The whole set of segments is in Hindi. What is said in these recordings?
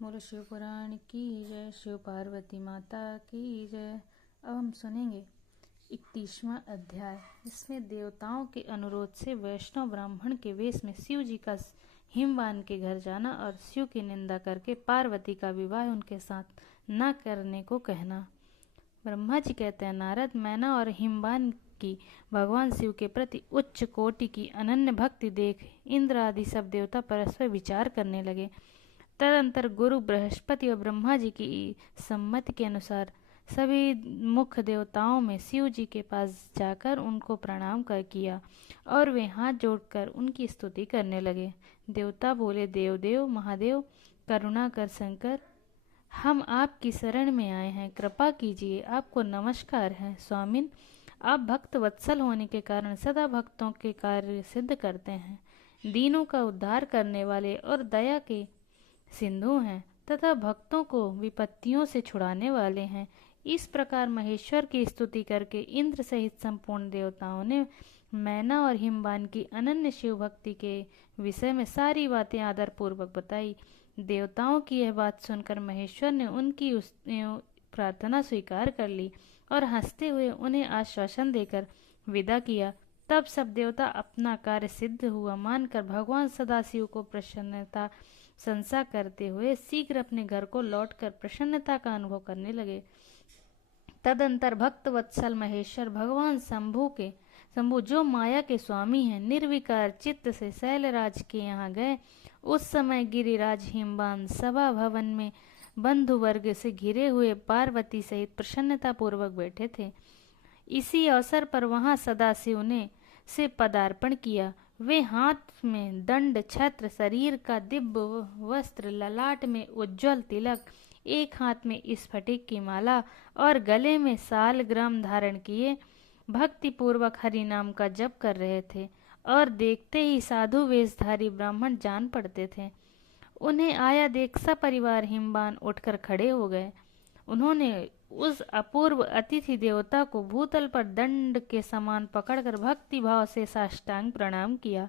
बोलो शिव पुराण की जय, शिव पार्वती माता की जय। अब हम सुनेंगे 31वां अध्याय। इसमें देवताओं के अनुरोध से वैष्णव ब्राह्मण के वेश में शिव जी का हिमवान के घर जाना और शिव की निंदा करके पार्वती का विवाह उनके साथ न करने को कहना। ब्रह्मा जी कहते हैं, नारद, मैना और हिमवान की भगवान शिव के प्रति उच्च कोटि की अनन्य भक्ति देख इंद्र आदि सब देवता परस्पर विचार करने लगे। तदंतर गुरु बृहस्पति और ब्रह्मा जी की सम्मति के अनुसार सभी मुख्य देवताओं में शिव जी के पास जाकर उनको प्रणाम कर किया और वे हाथ जोड़कर उनकी स्तुति करने लगे। देवता बोले, देवदेव महादेव, करुणा कर शंकर, हम आपकी शरण में आए हैं, कृपा कीजिए। आपको नमस्कार है स्वामिन। आप भक्त वत्सल होने के कारण सदा भक्तों के कार्य सिद्ध करते हैं, दीनों का उद्धार करने वाले और दया के सिंधु हैं तथा भक्तों को विपत्तियों से छुड़ाने वाले हैं। इस प्रकार महेश्वर की स्तुति करके इंद्र सहित संपूर्ण देवताओं ने मैना और हिमवान की अनन्य शिव भक्ति के विषय में सारी बातें आदर पूर्वक बताई। देवताओं की यह बात सुनकर महेश्वर ने उनकी उस प्रार्थना स्वीकार कर ली और हंसते हुए उन्हें आश्वासन देकर विदा किया। तब सब देवता अपना कार्य सिद्ध हुआ मानकर भगवान सदाशिव को प्रसन्नता संसा करते हुए शीघ्र अपने घर को लौटकर प्रसन्नता का अनुभव करने लगे। तदंतर भक्त वत्सल महेश्वर भगवान शंभु जो माया के स्वामी हैं, निर्विकार चित्त से शैलराज के यहाँ गए। उस समय गिरिराज हिमवान सभा भवन में बंधु वर्ग से घिरे हुए पार्वती सहित प्रसन्नता पूर्वक बैठे थे। इसी अवसर पर वहां सदाशिव ने से पदार्पण किया। वे हाथ में दंड छत्र, शरीर का दिव्य वस्त्र, ललाट में उज्ज्वल तिलक, एक हाथ में स्फटिक की माला और गले में सालग्राम धारण किए भक्ति पूर्वक हरि नाम का जप कर रहे थे और देखते ही साधु वेशधारी ब्राह्मण जान पड़ते थे। उन्हें आया देख सपरिवार हिमवान उठकर खड़े हो गए। उन्होंने उस अपूर्व अतिथि देवता को भूतल पर दंड के समान पकड़कर भक्ति भाव से साष्टांग प्रणाम किया।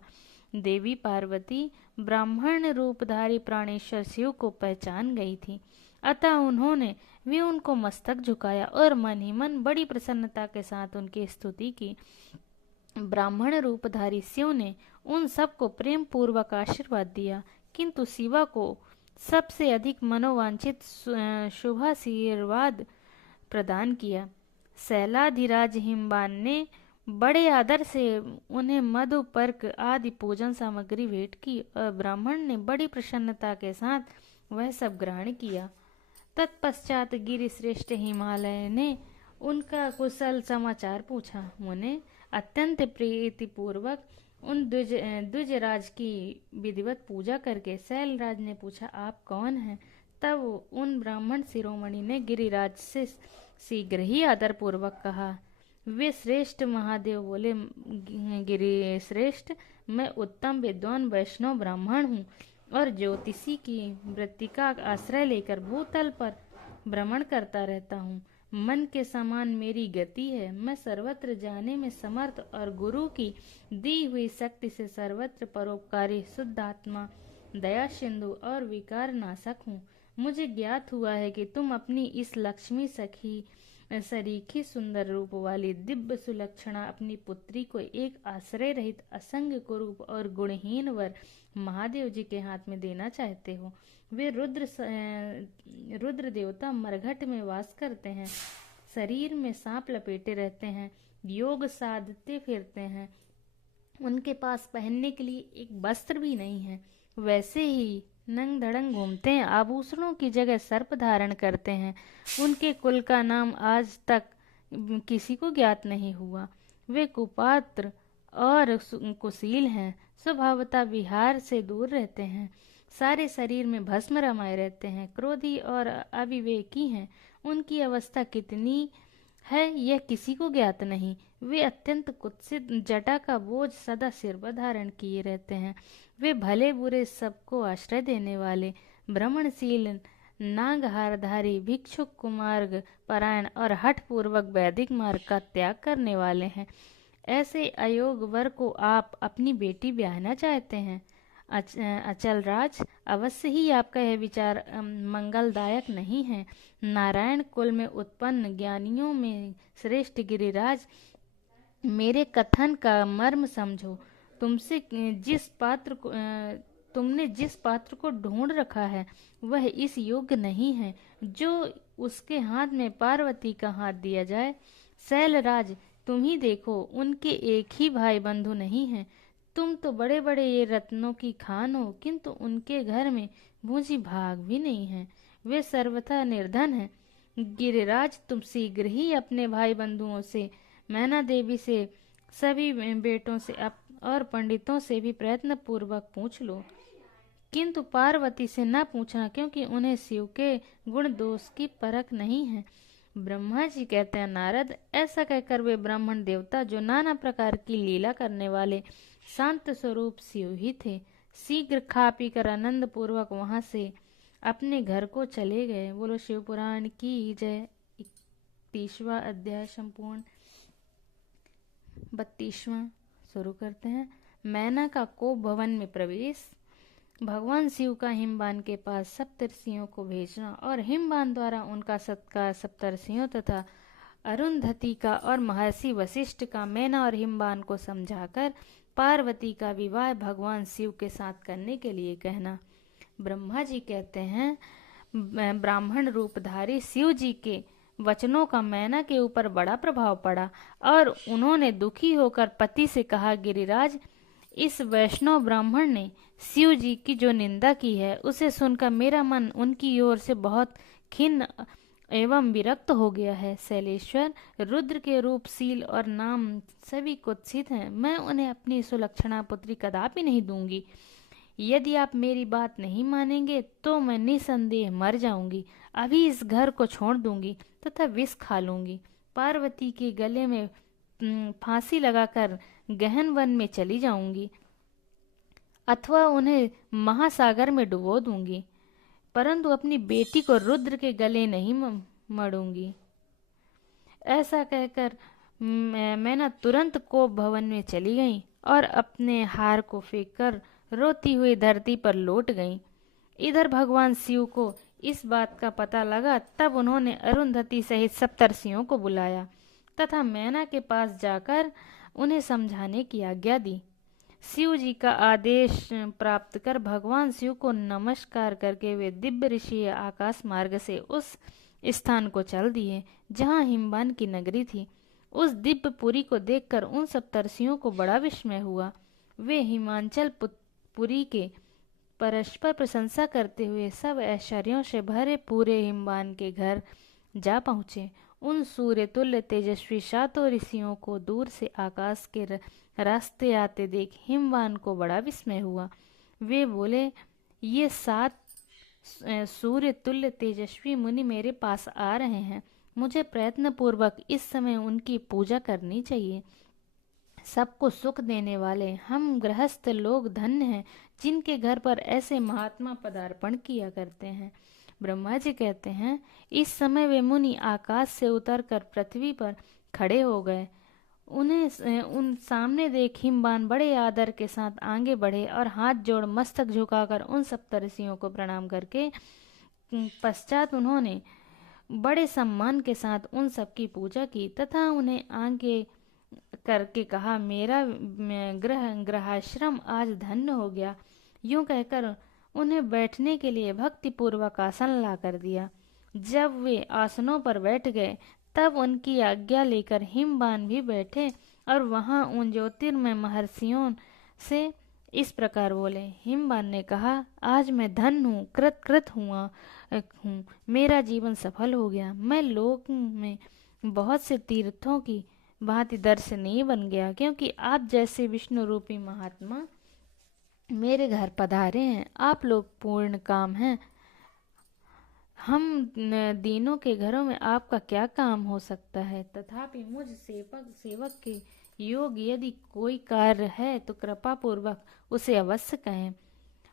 देवी पार्वती ब्राह्मण रूपधारी प्राणेश्वर शिव को पहचान गई थी, अतः उन्होंने भी उनको मस्तक झुकाया और मन ही मन बड़ी प्रसन्नता के साथ उनकी स्तुति की। ब्राह्मण रूपधारी शिव ने उन सबको प्रेम पूर्वक आशीर्वाद दिया, किंतु शिवा को सबसे अधिक मनोवांछित शुभाशीर्वाद प्रदान किया। शैलाधिराज हिमवान ने बड़े आदर से उन्हें मधु पर्क आदि पूजन सामग्री भेंट की और ब्राह्मण ने बड़ी प्रसन्नता के साथ वह सब ग्रहण किया। तत्पश्चात गिरिश्रेष्ठ हिमालय ने उनका कुशल समाचार पूछा। उन्हें अत्यंत प्रीतिपूर्वक उन द्विजराज की विधिवत पूजा करके शैलराज ने पूछा, आप कौन हैं? तब उन ब्राह्मण शिरोमणि ने गिरिराज से शीघ्र ही आदर पूर्वक कहा। वे श्रेष्ठ महादेव बोले, गिरि श्रेष्ठ, मैं उत्तम विद्वान वैष्णव ब्राह्मण हूँ और ज्योतिषी की वृत्ति का आश्रय लेकर भूतल पर भ्रमण करता रहता हूँ। मन के समान मेरी गति है। मैं सर्वत्र जाने में समर्थ और गुरु की दी हुई शक्ति से सर्वत्र परोपकारी, शुद्ध आत्मा, दया सिंधु और विकार नाशक हूँ। मुझे ज्ञात हुआ है कि तुम अपनी इस लक्ष्मी सखी सरीखी सुंदर रूप वाली दिव्य सुलक्षणा अपनी पुत्री को एक आश्रय रहित असंग कुरूप और गुणहीन वर महादेव जी के हाथ में देना चाहते हो। वे रुद्र देवता मरघट में वास करते हैं, शरीर में सांप लपेटे रहते हैं, योग साधते फिरते हैं। उनके पास पहनने के लिए एक वस्त्र भी नहीं है। वैसे ही नंग धड़ंग घूमते हैं, आभूषणों की जगह सर्प धारण करते हैं। उनके कुल का नाम आज तक किसी को ज्ञात नहीं हुआ। वे कुपात्र और कुशील हैं, स्वभावतः विहार से दूर रहते हैं, सारे शरीर में भस्म रमाए रहते हैं, क्रोधी और अविवेकी हैं। उनकी अवस्था कितनी है यह किसी को ज्ञात नहीं। वे अत्यंत कुत्सित, जटा का बोझ सदा सिर पर धारण किए रहते हैं। वे भले बुरे सबको आश्रय देने वाले, भ्रमणशील, नागहारधारी, भिक्षुक कुमार्ग परायण और हठ पूर्वक वैदिक मार्ग का त्याग करने वाले हैं। ऐसे अयोग वर को आप अपनी बेटी ब्याहना चाहते हैं। अचल राज, अवश्य ही आपका यह विचार मंगलदायक नहीं है। नारायण कुल में उत्पन्न ज्ञानियों में श्रेष्ठ गिरिराज, मेरे कथन का मर्म समझो। तुमसे जिस पात्र को तुमने जिस पात्र को ढूंढ रखा है वह इस योग्य नहीं है जो उसके हाथ में पार्वती का हाथ दिया जाए। शैलराज, तुम ही देखो, उनके एक ही भाई बंधु नहीं हैं। तुम तो बड़े बड़े ये रत्नों की खान हो, किंतु उनके घर में भूजी भाग भी नहीं है। वे सर्वथा निर्धन हैं। गिरिराज, तुम शीघ्र ही अपने भाई बंधुओं से, मैना देवी से, सभी बेटों से और पंडितों से भी प्रयत्न पूर्वक पूछ लो, किंतु पार्वती से न पूछना, क्योंकि उन्हें शिव के गुण दोष की परख नहीं है। ब्रह्मा जी कहते हैं, नारद, ऐसा कहकर वे ब्राह्मण देवता, जो नाना प्रकार की लीला करने वाले शांत स्वरूप शिव ही थे, शीघ्र खा पी कर आनंद पूर्वक वहां से अपने घर को चले गए। बोलो शिव पुराण की जय। 31वां अध्याय संपूर्ण। 32वां शुरू करते हैं। मैना का कोप भवन में प्रवेश। भगवान शिव का हिमबान के पास सप्तर्षियों को भेजना और हिमबान द्वारा उनका सत्कार सप्तर्षियों तथा अरुंधति का और महर्षि वशिष्ठ का मैना और हिमबान को समझाकर पार्वती का विवाह भगवान शिव के साथ करने के लिए कहना। ब्रह्मा जी कहते हैं, ब्राह्मण रूपधारी शिव जी के वचनों का मैना के ऊपर बड़ा प्रभाव पड़ा और उन्होंने दुखी होकर पति से कहा, गिरिराज, इस वैष्णव ब्राह्मण ने शिव जी की जो निंदा की है उसे सुनकर मेरा मन उनकी ओर से बहुत खिन्न एवं विरक्त हो गया है। शैलेश्वर, रुद्र के रूपशील और नाम सभी कुत्सित हैं। मैं उन्हें अपनी सुलक्षणा पुत्री कदापि नहीं दूंगी। यदि आप मेरी बात नहीं मानेंगे तो मैं निसंदेह मर जाऊंगी। अभी इस घर को छोड़ दूंगी तथा विष खा लूंगी। पार्वती के गले में फांसी लगाकर गहन वन में चली जाऊंगी अथवा उन्हें महासागर में डुबो दूंगी, परंतु अपनी बेटी को रुद्र के गले नहीं मरूंगी। ऐसा कहकर मैना तुरंत कोप भवन में चली गई और अपने हार को फेंककर रोती हुई धरती पर लौट गई। इधर भगवान शिव को इस बात का पता लगा, तब उन्होंने अरुंधति सहित सप्तर्षियों को बुलाया तथा मैना के पास जाकर उन्हें समझाने की आज्ञा दी। शिव जी का आदेश प्राप्त कर भगवान शिव को नमस्कार करके वे दिव्य ऋषि आकाश मार्ग से उस स्थान को चल दिए जहाँ हिमबान की नगरी थी। उस दिव्य पुरी को देखकर उन सप्तर्षियों को बड़ा विस्मय हुआ। वे हिमांचल पुरी के परस्पर प्रशंसा करते हुए सब ऐश्वर्यों से भरे पूरे हिमबान के घर जा पहुँचे। उन सूर्य तुल्य तेजस्वी सातों ऋषियों को दूर से आकाश के रास्ते आते देख हिमवान को बड़ा विस्मय हुआ। वे बोले, ये 7 सूर्य तुल्य तेजस्वी मुनि मेरे पास आ रहे हैं। मुझे प्रयत्न पूर्वक इस समय उनकी पूजा करनी चाहिए। सबको सुख देने वाले हम गृहस्थ लोग धन्य हैं, जिनके घर पर ऐसे महात्मा पदार्पण किया करते हैं। ब्रह्मा जी कहते हैं, इस समय वे मुनि आकाश से उतरकर पृथ्वी पर खड़े हो गए। उन्हें उन सामने देख हिमबान बड़े आदर के साथ आगे बढ़े और हाथ जोड़ मस्तक झुकाकर उन सप्तर्षियों को प्रणाम करके पश्चात उन्होंने बड़े सम्मान के साथ उन सबकी पूजा की तथा उन्हें आगे करके कहा, मेरा गृहाश्रम आज धन्य हो गया। यूं कहकर उन्हें बैठने के लिए भक्ति पूर्वक आसन ला कर दिया। जब वे आसनों पर बैठ गए तब उनकी आज्ञा लेकर हिमबान भी बैठे और वहां उन ज्योतिर्मय महर्षियों से इस प्रकार बोले। हिमबान ने कहा, आज मैं धन्य हूँ, कृत हुआ हूँ, मेरा जीवन सफल हो गया। मैं लोक में बहुत से तीर्थों की भांति दर्शनीय बन गया, क्योंकि आप जैसे विष्णु रूपी महात्मा मेरे घर पधारे हैं। आप लोग पूर्ण काम हैं। हम दीनों के घरों में आपका क्या काम हो सकता है? तथापि मुझ सेवक के योग यदि कोई कार्य है तो कृपा पूर्वक उसे अवश्य कहें।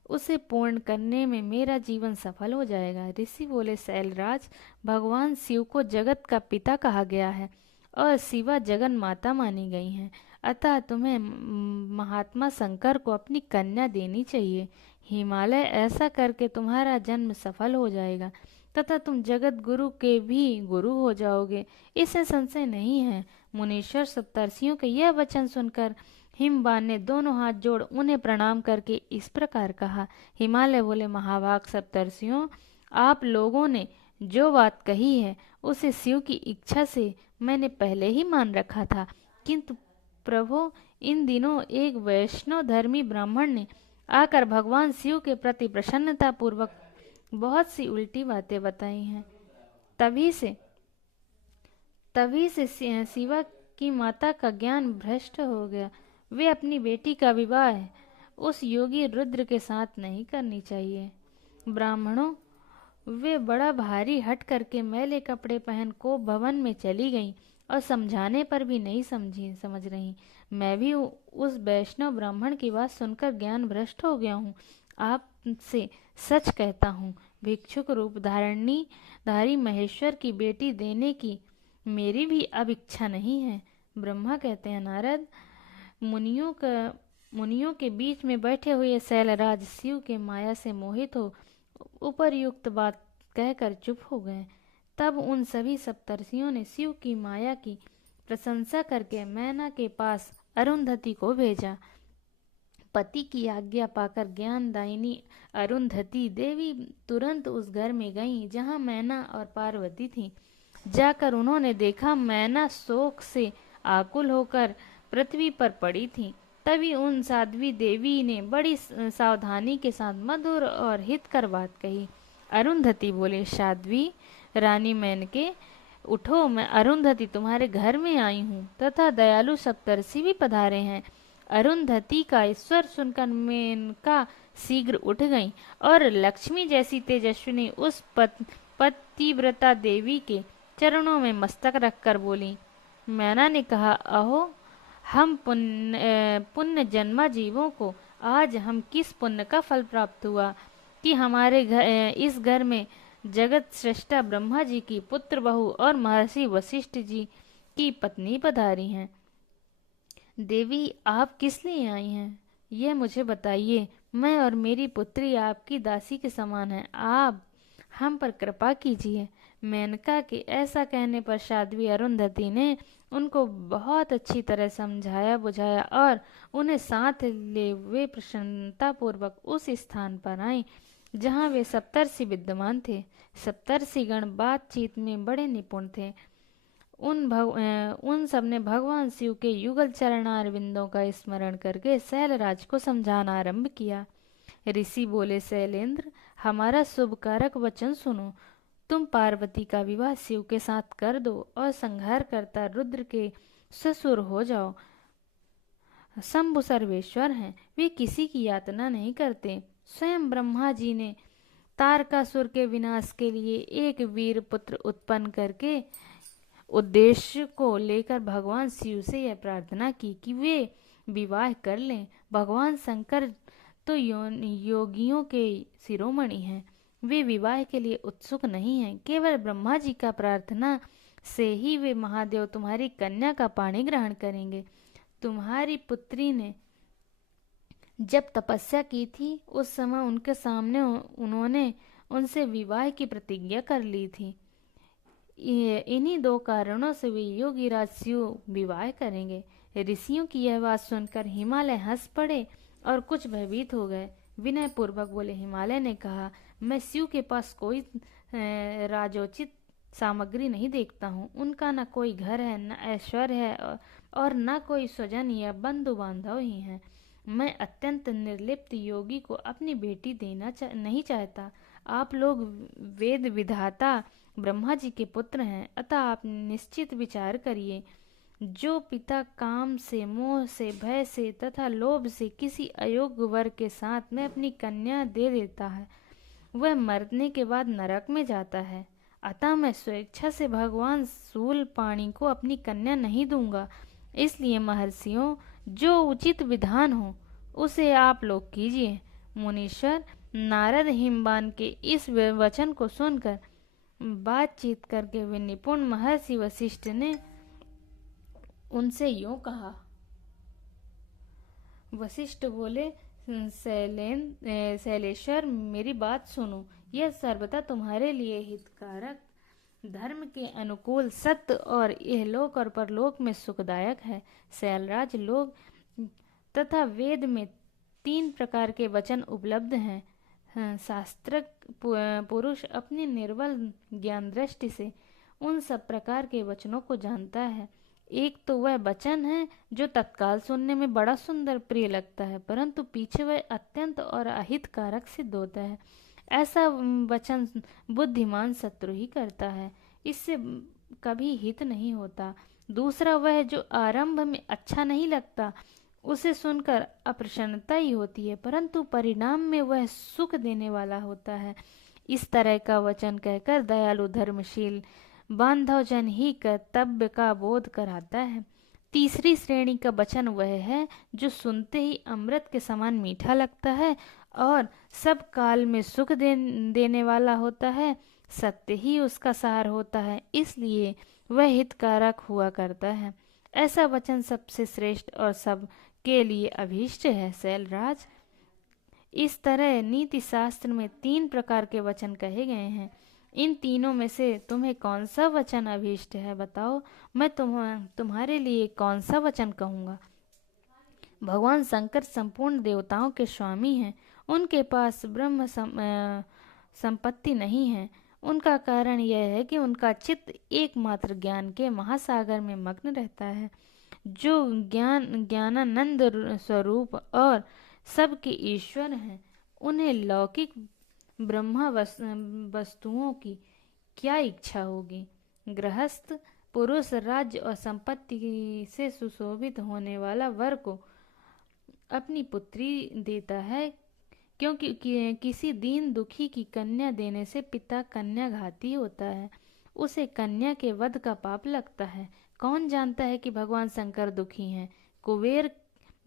उसे पूर्ण करने में मेरा जीवन सफल हो जाएगा। ऋषि बोले, शैलराज, भगवान शिव को जगत का पिता कहा गया है और शिवा जगन माता मानी गई हैं। अतः तुम्हें महात्मा शंकर को अपनी कन्या देनी चाहिए। हिमालय ऐसा करके तुम्हारा जन्म सफल हो जाएगा तथा तुम जगत गुरु के भी गुरु हो जाओगे, इससे संशय नहीं है। मुनीश्वर सप्तर्षियों के यह वचन सुनकर हिमवान ने दोनों हाथ जोड़ उन्हें प्रणाम करके इस प्रकार कहा। हिमालय बोले, महाभाग सप्तर्षियों, आप लोगों ने जो बात कही है उसे शिव की इच्छा से मैंने पहले ही मान रखा था, किंतु प्रभु इन दिनों एक वैष्णव धर्मी ब्राह्मण ने आकर भगवान शिव के प्रति प्रसन्नता पूर्वक बहुत सी उल्टी बातें बताई हैं। तभी से शिवा की माता का ज्ञान भ्रष्ट हो गया। वे अपनी बेटी का विवाह उस योगी रुद्र के साथ नहीं करनी चाहिए। ब्राह्मणों, वे बड़ा भारी हट करके मैले कपड़े पहन को भवन में चली गईं और समझाने पर भी नहीं समझ रही। मैं भी उस वैष्णव ब्राह्मण की बात सुनकर ज्ञान भ्रष्ट हो गया हूँ। आपसे सच कहता हूँ, भिक्षुक रूप धारी महेश्वर की बेटी देने की मेरी भी अब इच्छा नहीं है। ब्रह्मा कहते हैं, नारद, मुनियों के बीच में बैठे हुए शैलराज शिव के माया से मोहित हो उपर्युक्त बात कहकर चुप हो गए। तब उन सभी सप्तर्षियों ने शिव की माया की प्रशंसा करके मैना के पास अरुंधति को भेजा। पति की आज्ञा पाकर ज्ञानदायिनी अरुंधति देवी तुरंत उस घर में गईं जहां मैना और पार्वती थीं। जाकर उन्होंने देखा मैना शोक से आकुल होकर पृथ्वी पर पड़ी थी। तभी उन साध्वी देवी ने बड़ी सावधानी के साथ मधुर और हितकर बात कही। अरुंधति बोले, साध्वी रानी मेनके, उठो, मैं अरुंधति तुम्हारे घर में आई हूँ तथा दयालु सप्तर्षि भी पधारे हैं। अरुंधति का ईश्वर सुनकर मेनका शीघ्र उठ गई और लक्ष्मी जैसी तेजस्विनी उस पतिव्रता देवी के चरणों में मस्तक रखकर बोली। मैना ने कहा, अहो, हम पुण्य जन्मा जीवों को आज हम किस पुण्य का फल प्राप्त हुआ कि हमारे इस घर में जगत श्रेष्ठा ब्रह्मा जी की पुत्र बहू और महर्षि वशिष्ठ जी की पत्नी पधारी हैं। देवी, आप किस लिए आई हैं, यह मुझे बताइए। मैं और मेरी पुत्री आपकी दासी के समान हैं। आप हम पर कृपा कीजिए। मेनका के ऐसा कहने पर साध्वी अरुंधति ने उनको बहुत अच्छी तरह समझाया बुझाया और उन्हें साथ ले वे प्रसन्नता पूर्वक उस स्थान पर आए जहाँ वे सप्तर्षि विद्यमान थे। सप्तर्षिगण बातचीत में बड़े निपुण थे। उन सब ने भगवान शिव के युगल चरणारविंदों का स्मरण करके शैलराज को समझाना आरंभ किया। ऋषि बोले, शैलेंद्र, हमारा शुभ कारक वचन सुनो। तुम पार्वती का विवाह शिव के साथ कर दो और संहार करता रुद्र के ससुर हो जाओ। शंभु सर्वेश्वर हैं, वे किसी की यातना नहीं करते। स्वयं ब्रह्मा जी ने तारकासुर के विनाश के लिए एक वीर पुत्र उत्पन्न करके उद्देश्य को लेकर भगवान शिव से यह प्रार्थना की कि वे विवाह कर लें। भगवान शंकर तो योगियों के शिरोमणि हैं, वे विवाह के लिए उत्सुक नहीं हैं। केवल ब्रह्मा जी का प्रार्थना से ही वे महादेव तुम्हारी कन्या का पाणी ग्रहण करेंगे। तुम्हारी पुत्री ने जब तपस्या की थी उस समय उनके सामने उन्होंने उनसे विवाह की प्रतिज्ञा कर ली थी। इन्हीं दो कारणों से वे योगीराज शिव विवाह करेंगे। ऋषियों की यह बात सुनकर हिमालय हंस पड़े और कुछ भयभीत हो गए। विनय पूर्वक बोले। हिमालय ने कहा, मैं शिव के पास कोई राजोचित सामग्री नहीं देखता हूँ। उनका न कोई घर है, न ऐश्वर्य है और न कोई स्वजन या बंधु बांधव ही है। मैं अत्यंत निर्लिप्त योगी को अपनी बेटी देना नहीं चाहता। आप लोग वेद विधाता ब्रह्मा जी के पुत्र हैं, अतः आप निश्चित विचार करिए। जो पिता काम से, मोह से, भय से तथा लोभ से किसी अयोग्य वर के साथ में अपनी कन्या दे देता है, वह मरने के बाद नरक में जाता है। अतः मैं स्वेच्छा से भगवान शूलपाणि को अपनी कन्या नहीं दूंगा। इसलिए महर्षियों, जो उचित विधान हो उसे आप लोग कीजिए। मुनीश्वर नारद हिमवान के इस वचन को सुनकर बातचीत करके वे निपुण महर्षि वशिष्ठ ने उनसे यूं कहा, वशिष्ठ बोले, शैलेश्वर, मेरी बात सुनो। यह सर्वथा तुम्हारे लिए हितकारक, धर्म के अनुकूल, सत्य और इहलोक और परलोक में सुखदायक है। शैलराज, लोक तथा वेद में 3 प्रकार के वचन उपलब्ध हैं। शास्त्रक पुरुष अपनी निर्बल ज्ञान दृष्टि से उन सब प्रकार के वचनों को जानता है। एक तो वह वचन है जो तत्काल सुनने में बड़ा सुंदर प्रिय लगता है, परंतु पीछे वह अत्यंत और अहितकारक सिद्ध होता है। ऐसा वचन बुद्धिमान शत्रु ही करता है, इससे कभी हित नहीं होता। दूसरा वह जो आरंभ में अच्छा नहीं लगता, उसे सुनकर अप्रसन्नता ही होती है, परंतु परिणाम में वह सुख देने वाला होता है। इस तरह का वचन कहकर दयालु धर्मशील बांधवजन ही कर्तव्य का बोध कराता है। तीसरी श्रेणी का वचन वह है जो सुनते ही अमृत के समान मीठा लगता है और सब काल में सुख देने वाला होता है। सत्य ही उसका सार होता है, इसलिए वह हितकारक हुआ करता है। ऐसा वचन सबसे श्रेष्ठ और सब के लिए अभीष्ट है। शैलराज, इस तरह नीति शास्त्र में 3 प्रकार के वचन कहे गए हैं। इन तीनों में से तुम्हें कौन सा वचन अभीष्ट है, बताओ। मैं तुम्हारे लिए कौन सा वचन कहूँगा। भगवान शंकर संपूर्ण देवताओं के स्वामी हैं। उनके पास ब्रह्म संपत्ति नहीं है। उनका कारण यह है कि उनका चित्त एकमात्र ज्ञान के महासागर में मग्न रहता है। जो ज्ञानानंद स्वरूप और सबके ईश्वर हैं, उन्हें लौकिक ब्रह्मा वस्तुओं की क्या इच्छा होगी। गृहस्थ पुरुष राज्य और संपत्ति से सुशोभित होने वाला वर को अपनी पुत्री देता है, क्योंकि किसी दीन दुखी की कन्या देने से पिता कन्या घाती होता है, उसे कन्या के वध का पाप लगता है। कौन जानता है कि भगवान शंकर दुखी हैं। कुबेर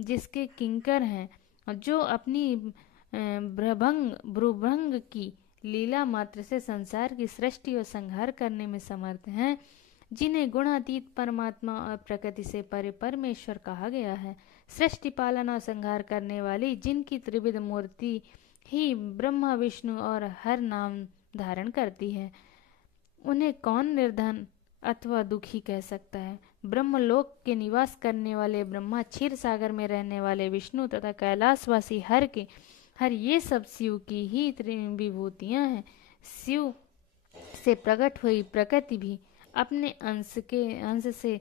जिसके किंकर हैं, जो अपनी भ्रुभंग की लीला मात्र से संसार की सृष्टि और संहार करने में समर्थ हैं, जिन्हें गुणातीत परमात्मा और प्रकृति से परे परमेश्वर कहा गया है, सृष्टि पालन और संहार करने वाली जिनकी त्रिविध मूर्ति ही ब्रह्मा विष्णु और हर नाम धारण करती है, उन्हें कौन निर्धन अथवा दुखी कह सकता है। ब्रह्मलोक के निवास करने वाले ब्रह्मा, क्षीर सागर में रहने वाले विष्णु तथा कैलाशवासी हर ये सब शिव की ही विभूतियां हैं। शिव से प्रकट हुई प्रकृति भी अपने अंश से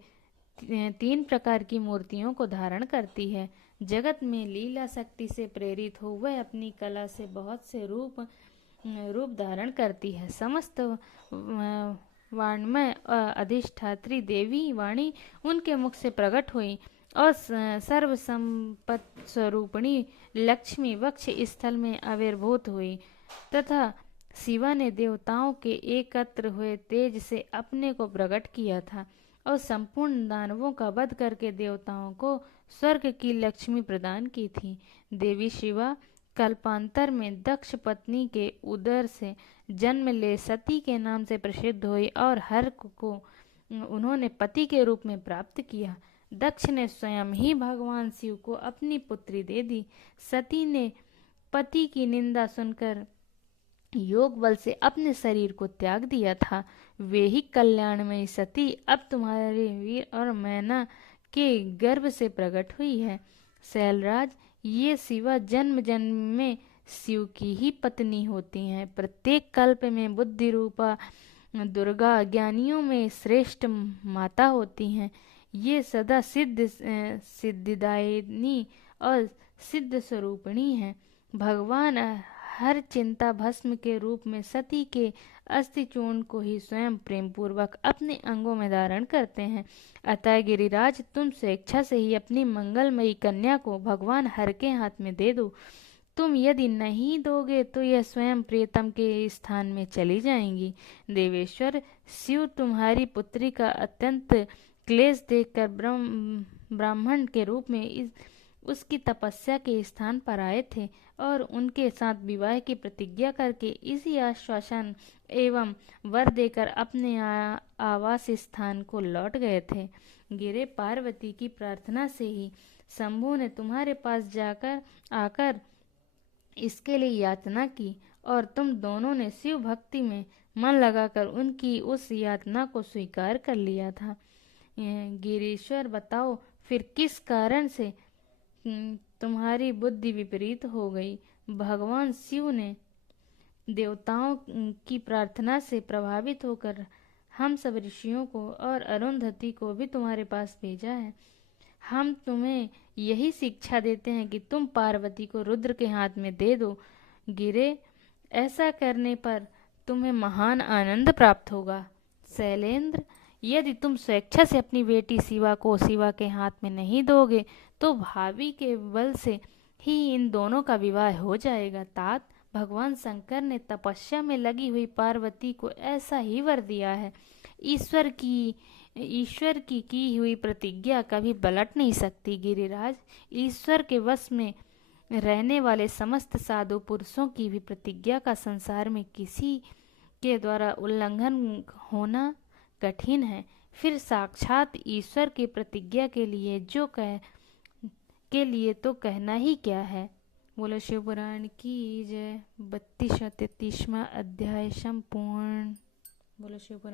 3 प्रकार की मूर्तियों को धारण करती है। जगत में लीला शक्ति से प्रेरित हो वह अपनी कला से बहुत से रूप धारण करती है। समस्त वाणमय अधिष्ठात्री देवी वाणी उनके मुख से प्रकट हुई और सर्व संपत् स्वरूपिणी लक्ष्मी वक्ष स्थल में आविर्भूत हुई, तथा शिवा ने देवताओं के एकत्र हुए तेज से अपने को प्रकट किया था और संपूर्ण दानवों का वध करके देवताओं को स्वर्ग की लक्ष्मी प्रदान की थी। देवी शिवा कल्पांतर में दक्ष पत्नी के उदर से जन्म ले सती के नाम से प्रसिद्ध हुई और हर को उन्होंने पति के रूप में प्राप्त किया। दक्ष ने स्वयं ही भगवान शिव को अपनी पुत्री दे दी। सती ने पति की निंदा सुनकर योग बल से अपने शरीर को त्याग दिया था। वे ही कल्याणमयी सती अब तुम्हारे वीर और मैना के गर्भ से प्रकट हुई है। शैलराज, ये शिवा जन्म जन्म में शिव की ही पत्नी होती हैं। प्रत्येक कल्प में बुद्धि रूपा दुर्गा ज्ञानियों में श्रेष्ठ माता होती हैं। ये सदा सिद्धिदायिनी और सिद्ध स्वरूपिणी हैं। भगवान हर चिंता भस्म के रूप में सती के अस्थि चूर्ण को ही स्वयं प्रेम पूर्वक अपने अंगों में धारण करते हैं। अतः गिरिराज, तुम स्वेच्छा से ही अपनी मंगलमयी कन्या को भगवान हर के हाथ में दे दो। तुम यदि नहीं दोगे तो यह स्वयं प्रियतम के स्थान में चली जाएंगी। देवेश्वर, शिव तुम्हारी पुत्री का अत्यंत क्लेश देखकर ब्राह्मण के रूप में उसकी तपस्या के स्थान पर आए थे और उनके साथ विवाह की प्रतिज्ञा करके इसी आश्वासन एवं वर देकर अपने आवास स्थान को लौट गए थे। गिरे, पार्वती की प्रार्थना से ही शंभु ने तुम्हारे पास जाकर आकर इसके लिए यातना की और तुम दोनों ने शिव भक्ति में मन लगाकर उनकी उस यातना को स्वीकार कर लिया था। गिरीश्वर, बताओ फिर किस कारण से तुम्हारी बुद्धि विपरीत हो गई। भगवान शिव ने देवताओं की प्रार्थना से प्रभावित होकर हम सब ऋषियों को और अरुंधति को भी तुम्हारे पास भेजा है। हम तुम्हें यही शिक्षा देते हैं कि तुम पार्वती को रुद्र के हाथ में दे दो। गिरे, ऐसा करने पर तुम्हें महान आनंद प्राप्त होगा। शैलेंद्र, यदि तुम स्वेच्छा से अपनी बेटी शिवा को शिवा के हाथ में नहीं दोगे तो भाभी के बल से ही इन दोनों का विवाह हो जाएगा। तात, भगवान शंकर ने तपस्या में लगी हुई पार्वती को ऐसा ही वर दिया है। ईश्वर की हुई प्रतिज्ञा कभी पलट नहीं सकती। गिरिराज, ईश्वर के वश में रहने वाले समस्त साधु पुरुषों की भी प्रतिज्ञा का संसार में किसी के द्वारा उल्लंघन होना कठिन है। फिर साक्षात ईश्वर की प्रतिज्ञा के लिए तो कहना ही क्या है। बोलो शिव पुराण की जय। 32वां 33वां अध्याय संपूर्ण। बोलो शिव पुराण।